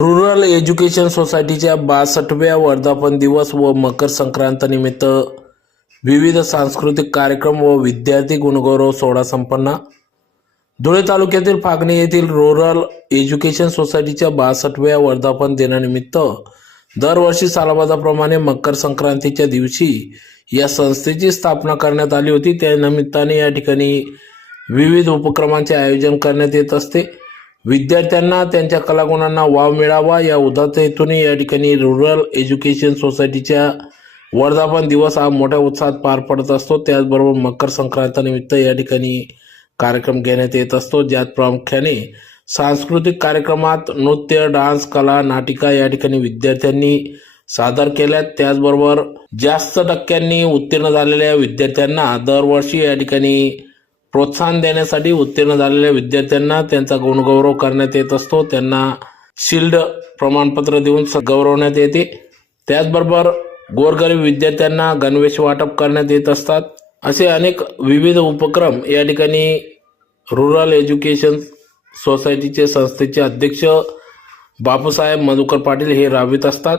Rural education सोसायटीच्या 62व्या वर्धापन दिवस व मकर संक्रांत निमित्त विविध सांस्कृतिक कार्यक्रम व विद्यार्थी गुणगौरव सोहळा संपन्न. धुळे तालुक्यातील फागणी येथील रुरल एज्युकेशन सोसायटीच्या 62व्या वर्धापन दिनानिमित्त दरवर्षी सालाबादाप्रमाणे मकर संक्रांतीच्या दिवशी या संस्थेची स्थापना करण्यात आली होती. त्या निमित्ताने या ठिकाणी विविध उपक्रमांचे आयोजन करण्यात येत असते. विद्यार्थ्यांना त्यांच्या कलागुणांना वाव मिळावा या उदात्त हेतूने या ठिकाणी रुरल एज्युकेशन सोसायटीच्या वर्धापन दिवस हा मोठ्या उत्साहात पार पडत असतो. त्याचबरोबर मकर संक्रांतीनिमित्त या ठिकाणी कार्यक्रम घेण्यात येत असतो, ज्यात प्रामुख्याने सांस्कृतिक कार्यक्रमात नृत्य, डान्स, कला, नाटिका या ठिकाणी विद्यार्थ्यांनी सादर केल्यात. त्याचबरोबर जास्त टक्क्यांनी उत्तीर्ण झालेल्या विद्यार्थ्यांना दरवर्षी या ठिकाणी प्रोत्साहन देण्यासाठी उत्तीर्ण झालेल्या विद्यार्थ्यांना त्यांचा गुणगौरव करण्यात येत असतो. त्यांना शिल्ड प्रमाणपत्र देऊन गौरवण्यात येते. त्याचबरोबर गोरगरीब विद्यार्थ्यांना गणवेश वाटप करण्यात येत असतात. असे अनेक विविध उपक्रम या ठिकाणी रुरल एज्युकेशन सोसायटीचे संस्थेचे अध्यक्ष बापूसाहेब मधुकर पाटील हे राबवित असतात.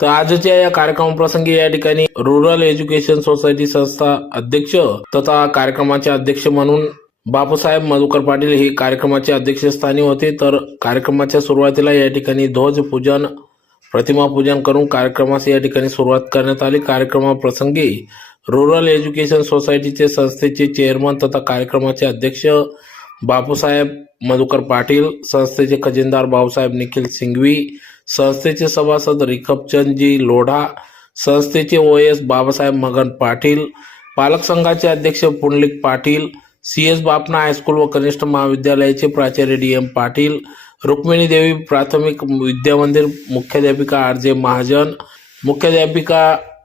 तर आजच्या या कार्यक्रमाप्रसंगी या ठिकाणी रुरल एज्युकेशन सोसायटी संस्था अध्यक्ष तथा कार्यक्रमाचे अध्यक्ष म्हणून बापूसाहेब मधुकर पाटील हे कार्यक्रमाचे अध्यक्षस्थानी होते. तर कार्यक्रमाच्या सुरुवातीला या ठिकाणी ध्वजपूजन, प्रतिमा पूजन करून कार्यक्रमास या ठिकाणी सुरुवात करण्यात आली. कार्यक्रमाप्रसंगी रुरल एज्युकेशन सोसायटीचे संस्थेचे चेअरमन तथा कार्यक्रमाचे अध्यक्ष बापूसाहेब मधुकर पाटील, संस्थेचे खजिनदार भाऊसाहेब निखिल सिंघवी, संस्थेचे सभासद रिखपचंदजी लोढा, संस्थेचे ओएस बाबासाहेब मगन पाटील, पालक संघाचे अध्यक्ष पुंडलिक पाटील, CS बापना हायस्कूल व कनिष्ठ महाविद्यालयाचे प्राचार्य DM पाटील, रुक्मिणी देवी प्राथमिक विद्यामंदिर मुख्याध्यापिका RJ महाजन, मुख्याध्यापिका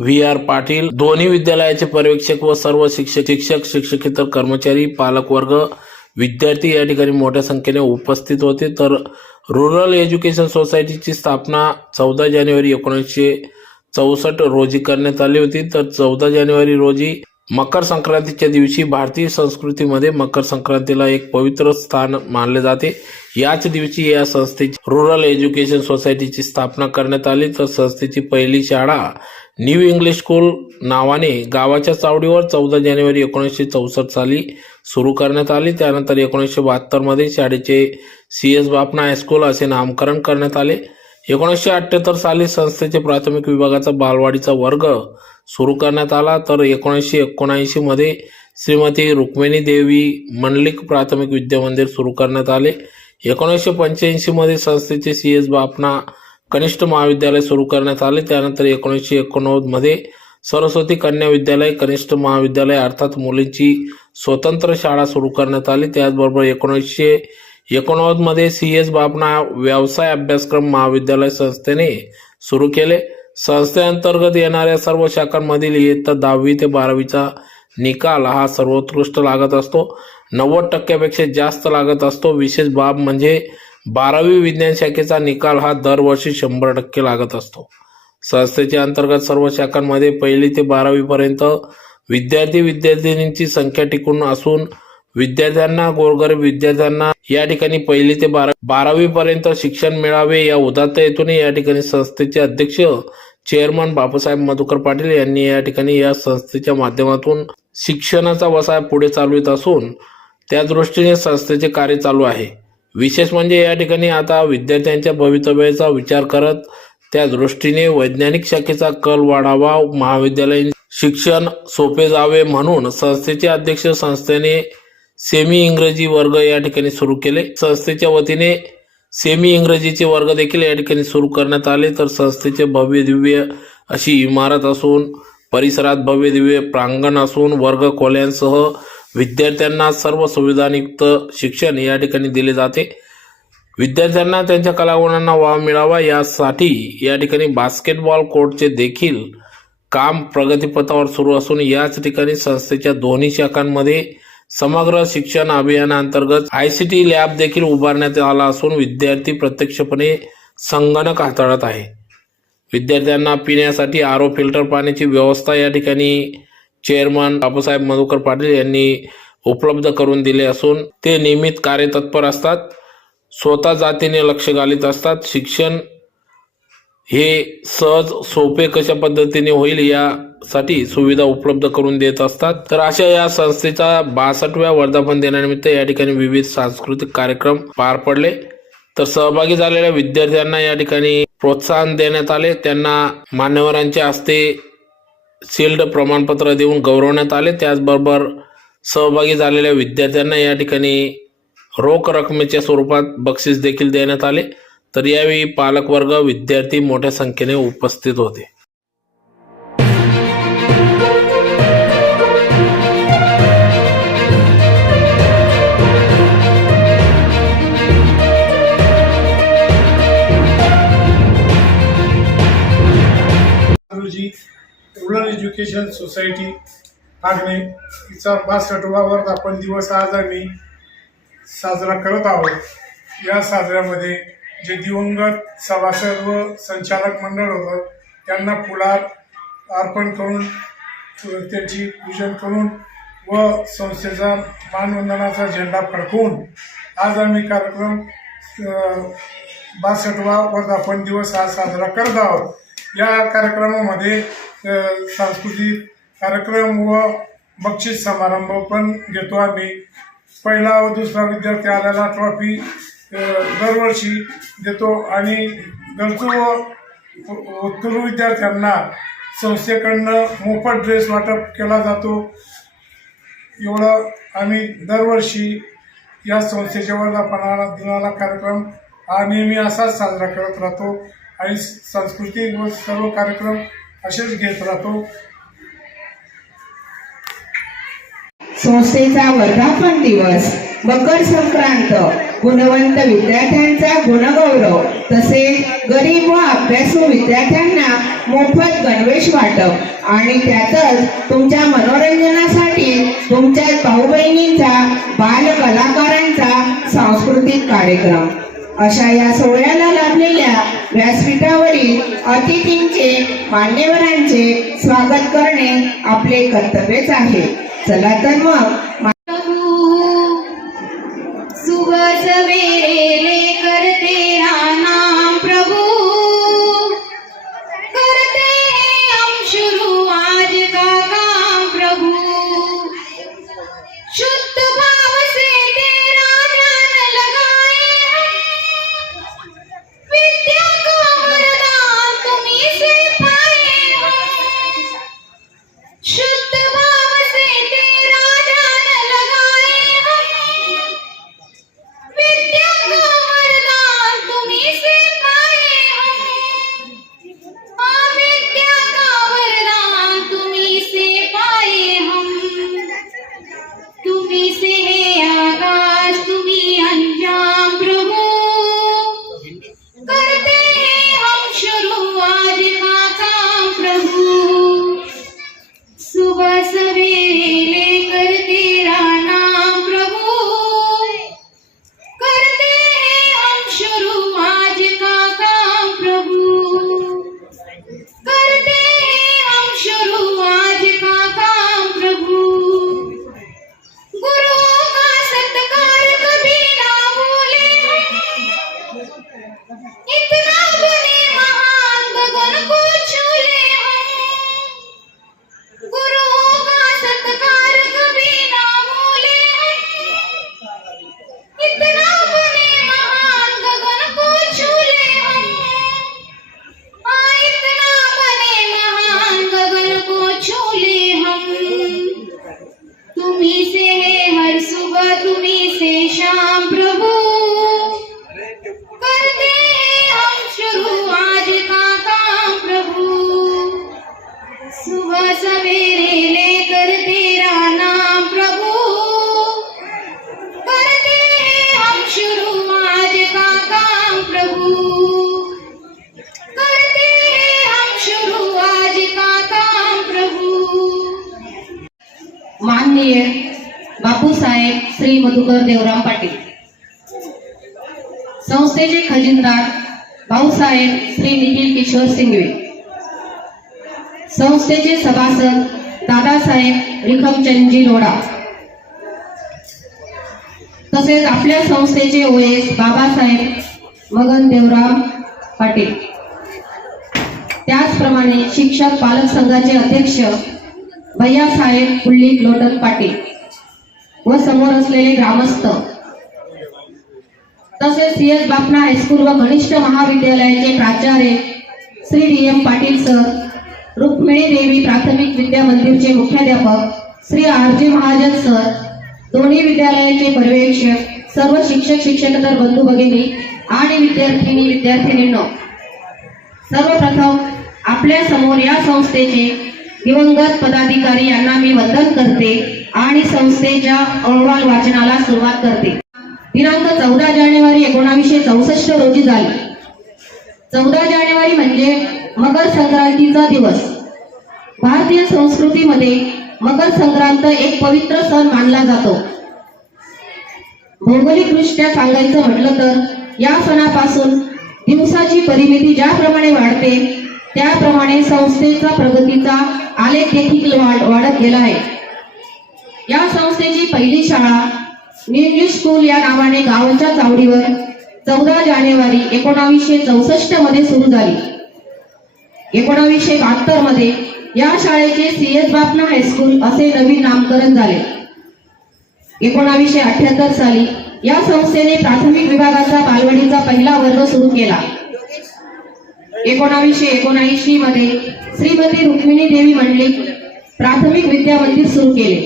VR पाटील, दोन्ही विद्यालयाचे पर्यवेक्षक व सर्व शिक्षकेतर कर्मचारी, पालक वर्ग, विद्यार्थी या ठिकाणी मोठ्या संख्येने उपस्थित होते. तर रुरल एज्युकेशन सोसायटीची स्थापना 14 जानेवारी 1964 रोजी करण्यात आली होती. तर 14 जानेवारी रोजी मकर संक्रांतीच्या दिवशी भारतीय संस्कृतीमध्ये मकर संक्रांतीला एक पवित्र स्थान मानले जाते. याच दिवशी या संस्थेची रुरल एज्युकेशन सोसायटीची स्थापना करण्यात आली. तर संस्थेची पहिली शाळा न्यू इंग्लिश स्कूल नावाने गावाच्या चावडीवर 14 जानेवारी 1964 साली सुरू करण्यात आली. त्यानंतर 1972 मध्ये शाळेचे CS बापना हायस्कूल असे नामकरण करण्यात आले. 1978 साली संस्थेचे प्राथमिक विभागाचा बालवाडीचा वर्ग सुरू करण्यात आला. तर 1979 मध्ये श्रीमती रुक्मिणी देवी मंडलिक प्राथमिक विद्यामंदिर सुरू करण्यात आले. 1985 मध्ये संस्थेचे CS बापना कनिष्ठ महाविद्यालय सुरू करण्यात आले. त्यानंतर 1989 मध्ये सरस्वती कन्या विद्यालय कनिष्ठ महाविद्यालय अर्थात मुलींची स्वतंत्र शाळा सुरू करण्यात आली. त्याचबरोबर 1989 मध्ये CS बापना व्यवसाय अभ्यासक्रम महाविद्यालय संस्थेने सुरू केले. संस्थेअंतर्गत येणाऱ्या सर्व शाखांमधील इयत्ता 10वी ते 12वीचा निकाल हा सर्वोत्कृष्ट लागत असतो. 90% जास्त लागत असतो. विशेष बाब म्हणजे 12वी विज्ञान शाखेचा निकाल हा दरवर्षी 100% लागत असतो. संस्थेच्या अंतर्गत सर्व शाखांमध्ये 1ली ते 12वी पर्यंत विद्यार्थी-विद्यार्थिनींची संख्या टिकून असून विद्यार्थ्यांना, गोरगरीब विद्यार्थ्यांना या ठिकाणी 1ली ते 12वी पर्यंत शिक्षण मिळावे या उदात्त हेतूने या ठिकाणी संस्थेचे अध्यक्ष चेअरमन बापूसाहेब मधुकर पाटील यांनी या ठिकाणी या संस्थेच्या माध्यमातून शिक्षणाचा व्यवसाय पुढे चालवित असून त्या दृष्टीने संस्थेचे कार्य चालू आहे. विशेष म्हणजे या ठिकाणी आता विद्यार्थ्यांच्या भवितव्याचा विचार करत त्या दृष्टीने वैज्ञानिक शाखेचा कल वाढावा, महाविद्यालयीन शिक्षण सोपे जावे म्हणून संस्थेचे अध्यक्ष संस्थेने सेमी इंग्रजी वर्ग या ठिकाणी सुरू केले. संस्थेच्या वतीने सेमी इंग्रजीचे वर्ग देखील या ठिकाणी सुरू करण्यात आले. तर संस्थेचे भव्य दिव्य अशी इमारत असून परिसरात भव्य दिव्य प्रांगण असून वर्ग खोल्यांसह विद्यार्थ्यांना सर्व सुविधायुक्त शिक्षण या ठिकाणी दिले जाते. विद्यार्थ्यांना त्यांच्या कलागुणांना वाव मिळावा यासाठी या ठिकाणी बास्केटबॉल कोर्टचे देखील काम प्रगतीपथावर सुरू असून याच ठिकाणी संस्थेच्या दोन्ही शाखांमध्ये समग्र शिक्षण अभियानांतर्गत ICT लॅब देखील उभारण्यात आला असून विद्यार्थी प्रत्यक्षपणे संगणक हाताळत आहे. विद्यार्थ्यांना पिण्यासाठी RO फिल्टर पाण्याची व्यवस्था या ठिकाणी चेअरमन बापूसाहेब मधुकर पाटील यांनी उपलब्ध करून दिले असून ते नियमित कार्यतत्पर असतात. स्वतः जातीने लक्ष घालीत असतात. शिक्षण हे सहज सोपे कशा पद्धतीने होईल यासाठी सुविधा उपलब्ध करून देत असतात. तर अशा या संस्थेचा 62व्या वर्धापन दिनानिमित्त या ठिकाणी विविध सांस्कृतिक कार्यक्रम पार पडले. तर सहभागी झालेल्या विद्यार्थ्यांना या ठिकाणी प्रोत्साहन देण्यात आले. त्यांना मान्यवरांच्या हस्ते शिल्ड प्रमाणपत्र देऊन गौरवण्यात आले. त्याचबरोबर सहभागी झालेल्या विद्यार्थ्यांना या ठिकाणी रोख रकमेच्या स्वरूपात बक्षीस देखील देण्यात आले. तर यावेळी पालकवर्ग विद्यार्थी मोठ्या संख्येने उपस्थित होते. रुरल एज्युकेशन सोसायटी आग्ने तिचा 62वा वर्धापन दिवस आज आम्ही साजरा करत आहोत. या साजऱ्यामध्ये जे दिवंगत सभासद व संचालक मंडळ होतं त्यांना फुलार अर्पण करून त्यांची पूजन करून व संस्थेचा मानवंदनाचा झेंडा फडकवून आज आम्ही कार्यक्रम 62वा वर्धापन दिवस आज साजरा करत आहोत. या कार्यक्रमामध्ये सांस्कृतिक कार्यक्रम व बक्षीस समारंभ पण घेतो आम्ही. पहिला व दुसरा विद्यार्थी आलेला ट्रॉफी दरवर्षी देतो आणि गरजू व उत्तुर विद्यार्थ्यांना संस्थेकडनं मोफत ड्रेस वाटप केला जातो. एवढं आम्ही दरवर्षी या संस्थेच्या वर्धापन दिनाला कार्यक्रम हा नेहमी असाच साजरा करत राहतो आणि सांस्कृतिक व सर्व कार्यक्रम असेच घेत राहतो. संस्थेचा वर्धापन दिवस, मकर संक्रांत, गुणवंत विद्यार्थ्यांचा गुणगौरव तसेच गरीब व अभ्यासू विद्यार्थ्यांना मोफत गणवेश वाटप आणि त्यातच तुमच्या मनोरंजनासाठी तुमच्या भाऊ बहिणींचा बाल कलाकारांचा सांस्कृतिक कार्यक्रम अशा या सोहळ्याला लाभलेल्या व्यासपीठावरील अतिथींचे मान्यवरांचे स्वागत करणे आपले कर्तव्यच आहे. चला तर मग सुबह सवेरे लेकर तेरा नाम प्रभु करते हैं हम शुरू आज का काम प्रभु शुद्ध भाव से तेरा ध्यान लगाए हम विद्या का वरदान तुम्हीं से पाए हम शुद्ध भाव से तेरा ध्यान लगाए हम विद्या का वरदान तुम्हीं से पाए हम विद्या का वरदान तुम्हीं से पाए हम तुम्हीं से है आकाश तुम्हीं अंजाम प्रभु करते हैं हम शुरू आज का काम प्रभु सुबह सवेरे लेकर तेरा नाम प्रभु करते हैं हम शुरू आज का काम प्रभु करते हैं हम शुरू आज का काम प्रभु गुरुओं का सत्कार कभी ना भूले हम इतना बने महान गगन को छूले हम गुरुओं का सत्कार कभी ना भूले हम इतना बने महान गगन को छूले हम इतना बने महान गगन को छूले हम तुम्हीं से है हर सुबह तुम्हीं से शाम प्रभु करते हैं हम शुरू आज का काम प्रभु सुबह सवेरे लेकर तेरा नाम प्रभु करते हैं हम शुरू आज का काम प्रभु करते हैं हम शुरू आज का काम प्रभु. माननीय बापूसाहेब श्री मधुकर देवराम पाटील, संस्थेचे खजिनदार भाऊसाहेब श्री निखिल किशोर सिंगवे, संस्थेचे सभासद दादासाहेब रिखमचंदजी लोढा, तसेच आपल्या संस्थेचे ओएस बाबासाहेब मगन देवराम पाटील, त्याचप्रमाणे शिक्षक पालक संघाचे अध्यक्ष भैयासाहेब पुल्लिक लोटन पाटील व समोर असलेले ग्रामस्थ, तसेच CS बापना हायस्कूल व कनिष्ठ महाविद्यालयाचे प्राचार्य श्री DM पाटील सर, रुक्मिणी देवी प्राथमिक विद्या मंदिरचे मुख्याध्यापक श्री RJ महाजन सर, दोन्ही विद्यालयाचे पर्यवेक्षक, सर्व शिक्षक शिक्षकेतर बंधू भगिनी आणि विद्यार्थिनींनो, सर्वप्रथम आपल्या समोर या संस्थेचे दिवंगत पदाधिकारी यांना मी वंदन करते आणि संस्थेच्या अहवाल वाचनाला सुरुवात करते. दिनांक 14 जानेवारी 1964 रोजी झाली. 14 जानेवारी म्हणजे मकर संक्रांतीचा दिवस. भारतीय संस्कृतीमध्ये मकर संक्रांत एक पवित्र सण मानला जातो. भौगोलिकदृष्ट्या सांगायचं म्हटलं तर या सणापासून दिवसाची परिमिती ज्याप्रमाणे वाढते त्याप्रमाणे संस्थेचा प्रगतीचा आलेख देखील वाढत गेला आहे. या संस्थेची पहिली शाळा न्यू इंग्लिश स्कूल या नावाने गावाच्या चावडीवर 14 जानेवारी 1964 मध्ये सुरू झाली. 1972 मध्ये या शाळेचे CS बापना हायस्कूल असे नवीन नामकरण झाले. 1978 साली या संस्थेने प्राथमिक विभागाचा बालवाडीचा पहिला वर्ग सुरू केला. 1979 मध्ये श्रीमती रुक्मिणी देवी मंडलिक प्राथमिक विद्या मंदिर सुरू केले.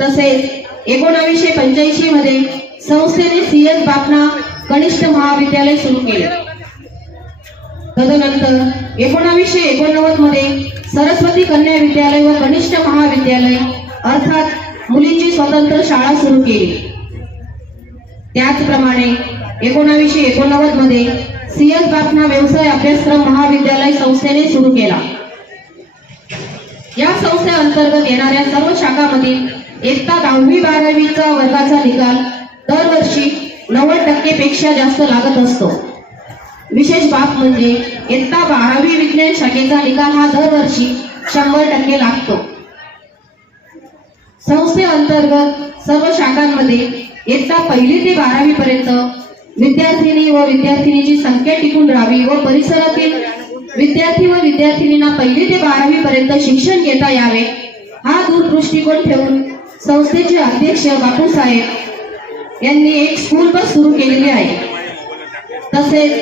तसेच 1985 मध्ये संस्थेने CS बापना कनिष्ठ महाविद्यालय सुरू केले. तदनंतर 1989 मध्ये सरस्वती कन्या विद्यालय व कनिष्ठ महाविद्यालय अर्थात मुलींची स्वतंत्र शाळा सुरू केली. त्याचप्रमाणे 1989 मध्ये CS बापना व्यवसाय अभ्यासक्रम महाविद्यालय संस्थेने सुरू केला. या संस्थेअंतर्गत येणाऱ्या सर्व शाखांमधील इयत्ता 10वी-12वीचा वर्गाचा निकाल दरवर्षी 90% पेक्षा जास्त लागत असतो. विशेष बाब म्हणजे इयत्ता 12वी विज्ञान शाखेचा निकाल हा दरवर्षी 100% लागतो. संस्थेअंतर्गत सर्व शाखांमध्ये इयत्ता 1ली ते 12वी पर्यंत विद्यार्थिनी व विद्यार्थिनीची संख्या टिकून राहावी व परिसरातील विद्यार्थी व विद्यार्थिनींना 1ली ते 12वी पर्यंत शिक्षण घेता यावे हा दूरदृष्टिकोन ठेवून संस्थेचे अध्यक्ष बापूसाहेब यांनी एक स्कूल बस सुरू केलेली आहे. तसेच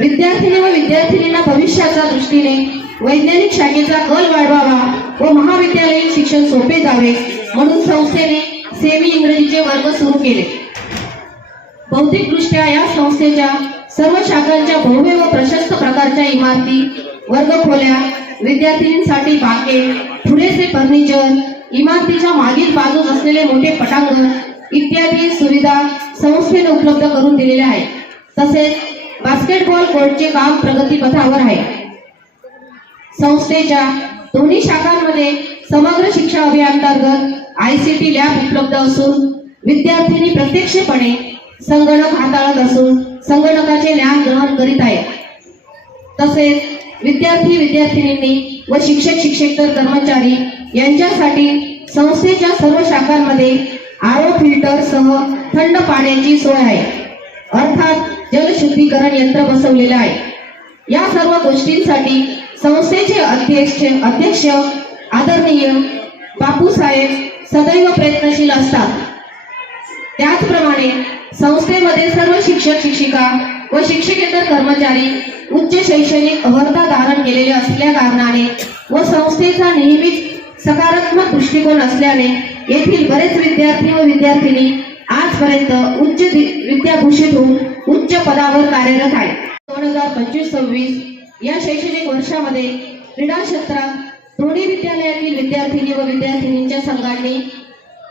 विद्यार्थिनी व विद्यार्थिनींना भविष्याच्या दृष्टीने वैज्ञानिक शाखेचा कल वाढवावा व महाविद्यालयीन शिक्षण सोपे जावे म्हणून संस्थेने सेमी इंग्रजीचे वर्ग सुरू केले. भौतिकदृष्ट्या या संस्थेच्या सर्व शाखांच्या भव्य व प्रशस्त प्रकारच्या इमारती, वर्गखोल्या, विद्यार्थिनींसाठी बाके, पुरेसे फर्निचर, इमारतीच्या मागील बाजूस असलेले मोठे पटांगण इत्यादी सुविधा संस्थेने उपलब्ध करून दिलेल्या आहेत. तसेच बास्केटबॉल कोर्टचे काम प्रगतीपथावर आहे. संस्थेच्या दोन्ही शाखांमध्ये समग्र शिक्षा अभियानांतर्गत ICT लॅब उपलब्ध असून विद्यार्थिनी प्रत्यक्षपणे संगणक हाताळत असून संगणकाचे ज्ञान ग्रहण करीत आहेत. तसेच विद्यार्थी विद्यार्थिनींनी व शिक्षक शिक्षकेतर कर्मचारी यांच्यासाठी संस्थेच्या सर्व शाखांमध्ये RO फिल्टरसह थंड पाण्याची सोय आहे, अर्थात जलशुद्धीकरण यंत्र बसवलेले आहे. या सर्व गोष्टींसाठी संस्थेचे अध्यक्ष आदरणीय बापूसाहेब सदैव प्रयत्नशील असतात. त्याचप्रमाणे संस्थेमध्ये सर्व शिक्षक शिक्षिका व शिक्षकेतर कर्मचारी उच्च शैक्षणिक अर्हता धारण केलेले असल्या कारणाने व संस्थेचा नेहमीच सकारात्मक दृष्टिकोन असल्याने येथील बरेच विद्यार्थी व विद्यार्थिनी आजपर्यंत उच्च विद्याभूषित होऊन उच्च पदावर कार्यरत आहेत. 2025-26 या शैक्षणिक वर्षामध्ये क्रीडा क्षेत्रात दोन्ही विद्यालयातील विद्यार्थिनी व विद्यार्थिनींच्या संघांनी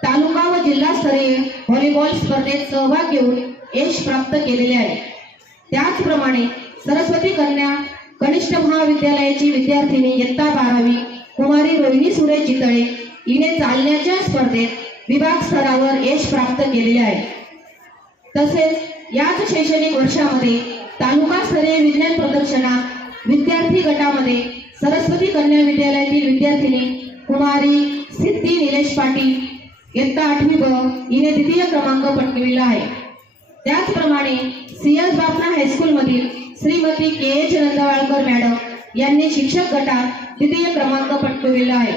तालुका व जिल्हास्तरीय व्हॉलीबॉल स्पर्धेत सहभाग घेऊन यश प्राप्त केलेले आहे. त्याचप्रमाणे सरस्वती कन्या कनिष्ठ महाविद्यालयाची विद्यार्थिनी इयत्ता 12वी कुमारी रोहिणी सुरेश चितळे हिने चालण्याच्या स्पर्धेत विभाग स्तरावर यश प्राप्त केलेले आहे. तसेच याच शैक्षणिक वर्षामध्ये तालुकास्तरीय विज्ञान प्रदर्शनात विद्यार्थी गटामध्ये सरस्वती कन्या विद्यालयातील विद्यार्थिनी कुमारी सिद्धी निलेश पाटील इयत्ता 8वी ब हिने द्वितीय क्रमांक पटकाविला आहे. त्याचप्रमाणे CS बापना हायस्कूलमधील श्रीमती KH नंदवाळकर मॅडम यांनी शिक्षक गटात द्वितीय क्रमांक पटकाविला आहे.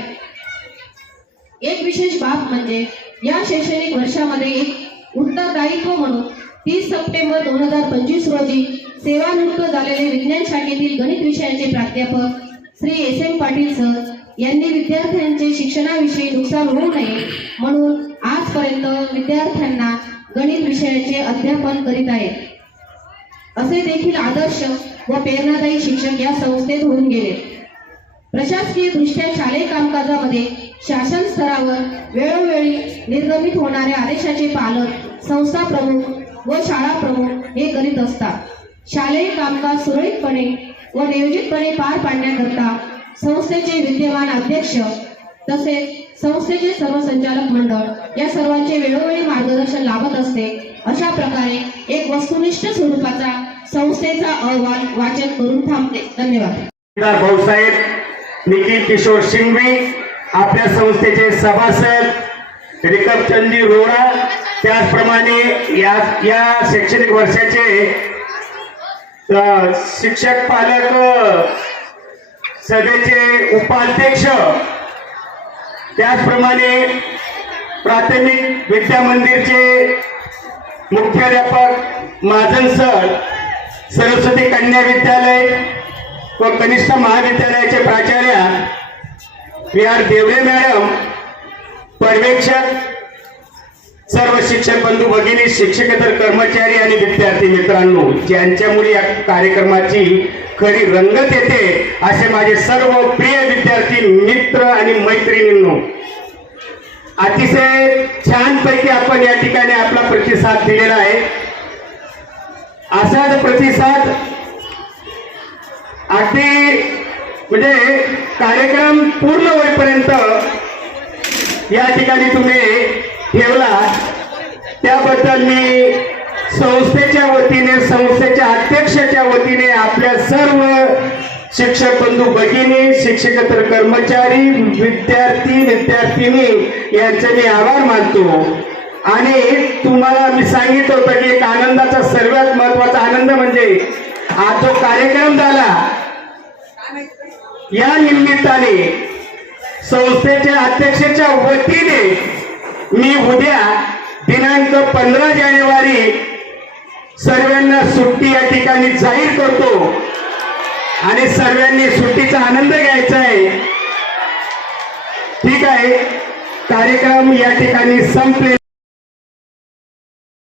एक विशेष बाब म्हणजे या शैक्षणिक वर्षामध्ये एक उत्तरदायित्व म्हणून 30 सप्टेंबर 2025 रोजी सेवानिवृत्त झालेले विज्ञान शाखेतील गणित विषयाचे प्राध्यापक श्री SM पाटील सर यांनी विद्यार्थ्यांचे शिक्षणाविषयी नुकसान होऊ नये म्हणून आजपर्यंत विद्यार्थ्यांना गणित विषयाचे अध्यापन करीत आहेत. असे देखील आदर्श व प्रेरणादायी शिक्षक या संस्थेत होऊन गेले. प्रशासकीय दृष्ट्या शालेय कामकाजामध्ये शासन स्तरावर वेळोवेळी निर्गमित होणाऱ्या आदेशाचे पालन संस्था प्रमुख व शाळा प्रमुख हे करीत असतात. शालेय कामकाज सुरळीतपणे व नियोजितपणे पार पाडण्याकरता संस्थेचे विद्यमान अध्यक्ष तसेच संस्थेचे सर्व संचालक मंडळ या सर्वांचे वेळोवेळी मार्गदर्शन लाभत असते. अशा प्रकारे एक वस्तुनिष्ठ स्वरूपाचा संस्थेचा अहवाल वाचन करून थांबते. धन्यवाद. भाऊसाहेब निखिल किशोर शिंगवी, आपल्या संस्थेचे सभासद रिकपचंदी रोडा, त्याचप्रमाणे या शैक्षणिक वर्षाचे शिक्षक पालक सभेचे उपाध्यक्ष, त्याचप्रमाणे प्राथमिक विद्या मंदिरचे मुख्याध्यापक महाजन सर, सरस्वती कन्या विद्यालय व कनिष्ठ महाविद्यालयाचे प्राचार्य VR देवरे मॅडम, पर्यवेक्षक, सर्व शिक्षक बंधू भगिनी, शिक्षकेतर कर्मचारी आणि विद्यार्थी मित्रांनो, ज्यांच्यामुळे या कार्यक्रमाची खरी रंगत येते असे माझे सर्व प्रिय विद्यार्थी मित्र आणि मैत्रिणींनो, अतिशय छानपैकी आपण या ठिकाणी आपला प्रतिसाद दिलेला आहे. असाच प्रतिसाद अगदी म्हणजे कार्यक्रम पूर्ण होईपर्यंत या ठिकाणी तुम्ही ठेवला, त्याबद्दल मी संस्थेच्या वतीने, संस्थेच्या अध्यक्षाच्या वतीने आपल्या सर्व शिक्षक बंधू भगिनी, शिक्षकेतर कर्मचारी, विद्यार्थिनी यांचे मी आभार मानतो. आणि तुम्हाला मी सांगितलं होतं की एक आनंदाचा सर्वात महत्वाचा आनंद म्हणजे आज जो कार्यक्रम झाला, या निमित्ताने संस्थेच्या अध्यक्षाच्या वतीने मी उद्या दिनांक 15 जानेवारी सर्वांना सुट्टी या ठिकाणी जाहीर करतो आणि सर्वांनी सुट्टीचा आनंद घ्यायचा आहे. ठीक आहे, कार्यक्रम या ठिकाणी संपले.